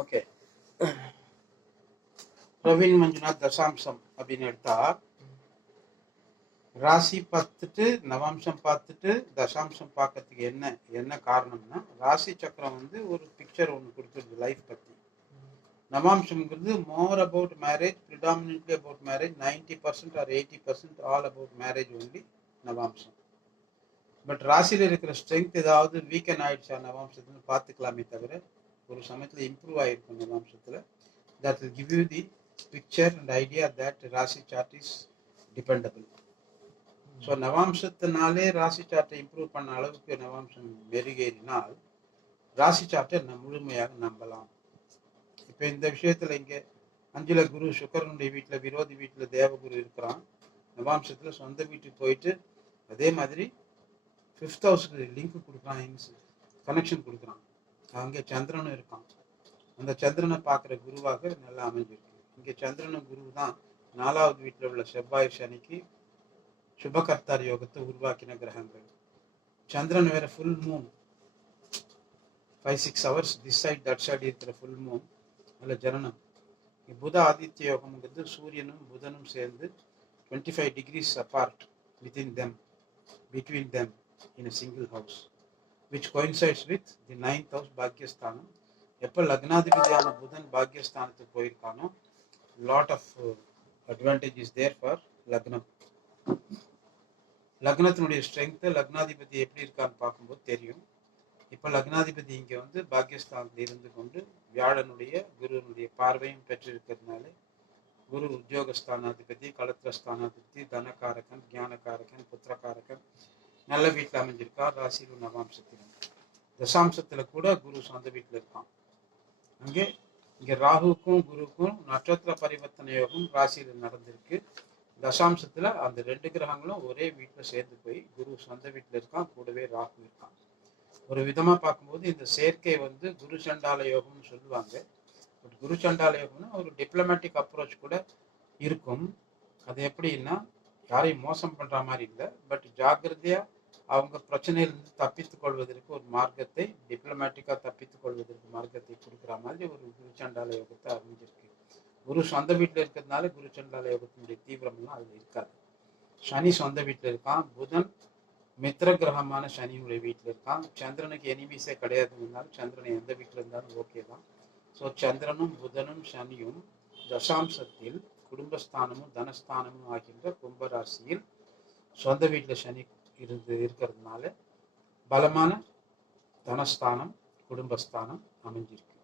Okay. Praveen Manjunath தசாம்சம் அப்படின்னு எடுத்தா ராசி பார்த்துட்டு நவாம்சம் பார்த்துட்டு தசாம்சம் பார்க்கறதுக்கு என்ன காரணம்னா, ராசி சக்கரம் வந்து ஒரு பிக்சர் ஒன்று கொடுத்துருது லைஃப் பற்றி. நவாம்சம்ங்கிறது more about marriage, predominantly about marriage, 90% or 80% all about marriage only Navamsam. But ராசியில் இருக்கிற ஸ்ட்ரென்த் ஏதாவது வீக்கன் ஆயிடுச்சா நவாம்சத்துன்னு பார்த்துக்கலாமே தவிர, ஒரு சமயத்தில் இம்ப்ரூவ் ஆகிருக்கும் நவாம்சத்தில். That will give you the picture and idea that rasi chart is dependable. So நவாம்சத்தினாலே ராசி சார்ட்டை இம்ப்ரூவ் பண்ண அளவுக்கு நவாம்சம் மெருகேறினால் ராசி சார்ட்டை முழுமையாக நம்பலாம். இப்போ இந்த விஷயத்தில் இங்கே அஞ்சுல குரு சுக்கரனுடைய வீட்டில், விரோதி வீட்டில் தேவகுரு இருக்கிறான். நவாம்சத்தில் சொந்த வீட்டுக்கு போயிட்டு அதே மாதிரி 5th ஹவுஸுக்கு லிங்க் கொடுக்குறான், கனெக்ஷன் கொடுக்குறான். அங்கே சந்திரனும் இருக்கான். அந்த சந்திரனை பார்க்குற குருவாக நல்லா அமைஞ்சிருக்கு. இங்கே சந்திரனும் குரு தான் 4வது வீட்டில் உள்ள செவ்வாய் சனிக்கு சுபகர்த்தார் யோகத்தை உருவாக்கின கிரகங்கள். சந்திரன் வேற full moon, 5-6 hours this side that side இருக்கிற ஃபுல் மூன் அல்ல ஜனனம். புத ஆதித்ய யோகம்ங்கிறது சூரியனும் புதனும் சேர்ந்து 25 degrees apart between them in a single house, which coincides with the 9th house பாக்யஸ்தானம். எப்போ லக்னாதிபதியான புதன் பாக்யஸ்தானத்துக்கு போயிருக்கானோ, lot of advantage is there for Lagnam. லக்னத்தினுடைய ஸ்ட்ரென்த்து லக்னாதிபதி எப்படி இருக்கான்னு பார்க்கும்போது தெரியும். இப்போ லக்னாதிபதி இங்கே வந்து பாக்யஸ்தானத்தில் இருந்து கொண்டு வியாழனுடைய குருவனுடைய பார்வையும் பெற்றிருக்கிறதுனால, குரு உத்தியோகஸ்தானாதிபதி, களத்திரஸ்தானாதிபதி, தனகாரகன், ஞானகாரகன், புத்திரகாரகன் நல்ல வீட்டில் அமைஞ்சிருக்கார். ராசியிலும் நவாம்சத்திலும் தசாம்சத்தில் கூட குரு சொந்த வீட்டில் இருக்கான். இங்கே ராகுக்கும் குருவுக்கும் நட்சத்திர பரிவர்த்தனை யோகம் ராசியில் நடந்திருக்கு. தசாம்சத்தில் அந்த 2 கிரகங்களும் ஒரே வீட்டில் சேர்ந்து போய் குரு சொந்த வீட்டில் இருக்கான், கூடவே ராகு இருக்கான். ஒரு விதமாக பார்க்கும்போது இந்த சேர்க்கை வந்து குரு சண்டால யோகம்னு சொல்லுவாங்க. பட் குரு சண்டால யோகம்னா ஒரு டிப்ளமேட்டிக் அப்ரோச் கூட இருக்கும். அது எப்படின்னா, யாரையும் மோசம் பண்ணுற மாதிரி இல்லை, பட் ஜாக்கிரதையாக அவங்க பிரச்சனையிலிருந்து தப்பித்துக் கொள்வதற்கு ஒரு மார்க்கத்தை, டிப்ளமேட்டிக்காக தப்பித்துக் கொள்வதற்கு மார்க்கத்தை கொடுக்குற மாதிரி ஒரு குரு சண்டால யோகத்தை அமைஞ்சிருக்கு. குரு சொந்த வீட்டில் இருக்கிறதுனால குரு சண்டால யோகத்தினுடைய தீவிரம்லாம் அதில் இருக்காது. சனி சொந்த வீட்டில் இருக்கான். புதன் மித்திர கிரகமான சனியினுடைய வீட்டில் இருக்கான். சந்திரனுக்கு எனிமீஸே கிடையாதுனாலும் சந்திரன் எந்த வீட்டில் இருந்தாலும் ஓகே தான். ஸோ சந்திரனும் புதனும் சனியும் தசாம்சத்தில் குடும்பஸ்தானமும் தனஸ்தானமும் ஆகின்ற கும்பராசியில் சொந்த வீட்டில் சனி இருக்கிறதுனால பலமான தனஸ்தானம், குடும்பஸ்தானம் அமைஞ்சிருக்கு.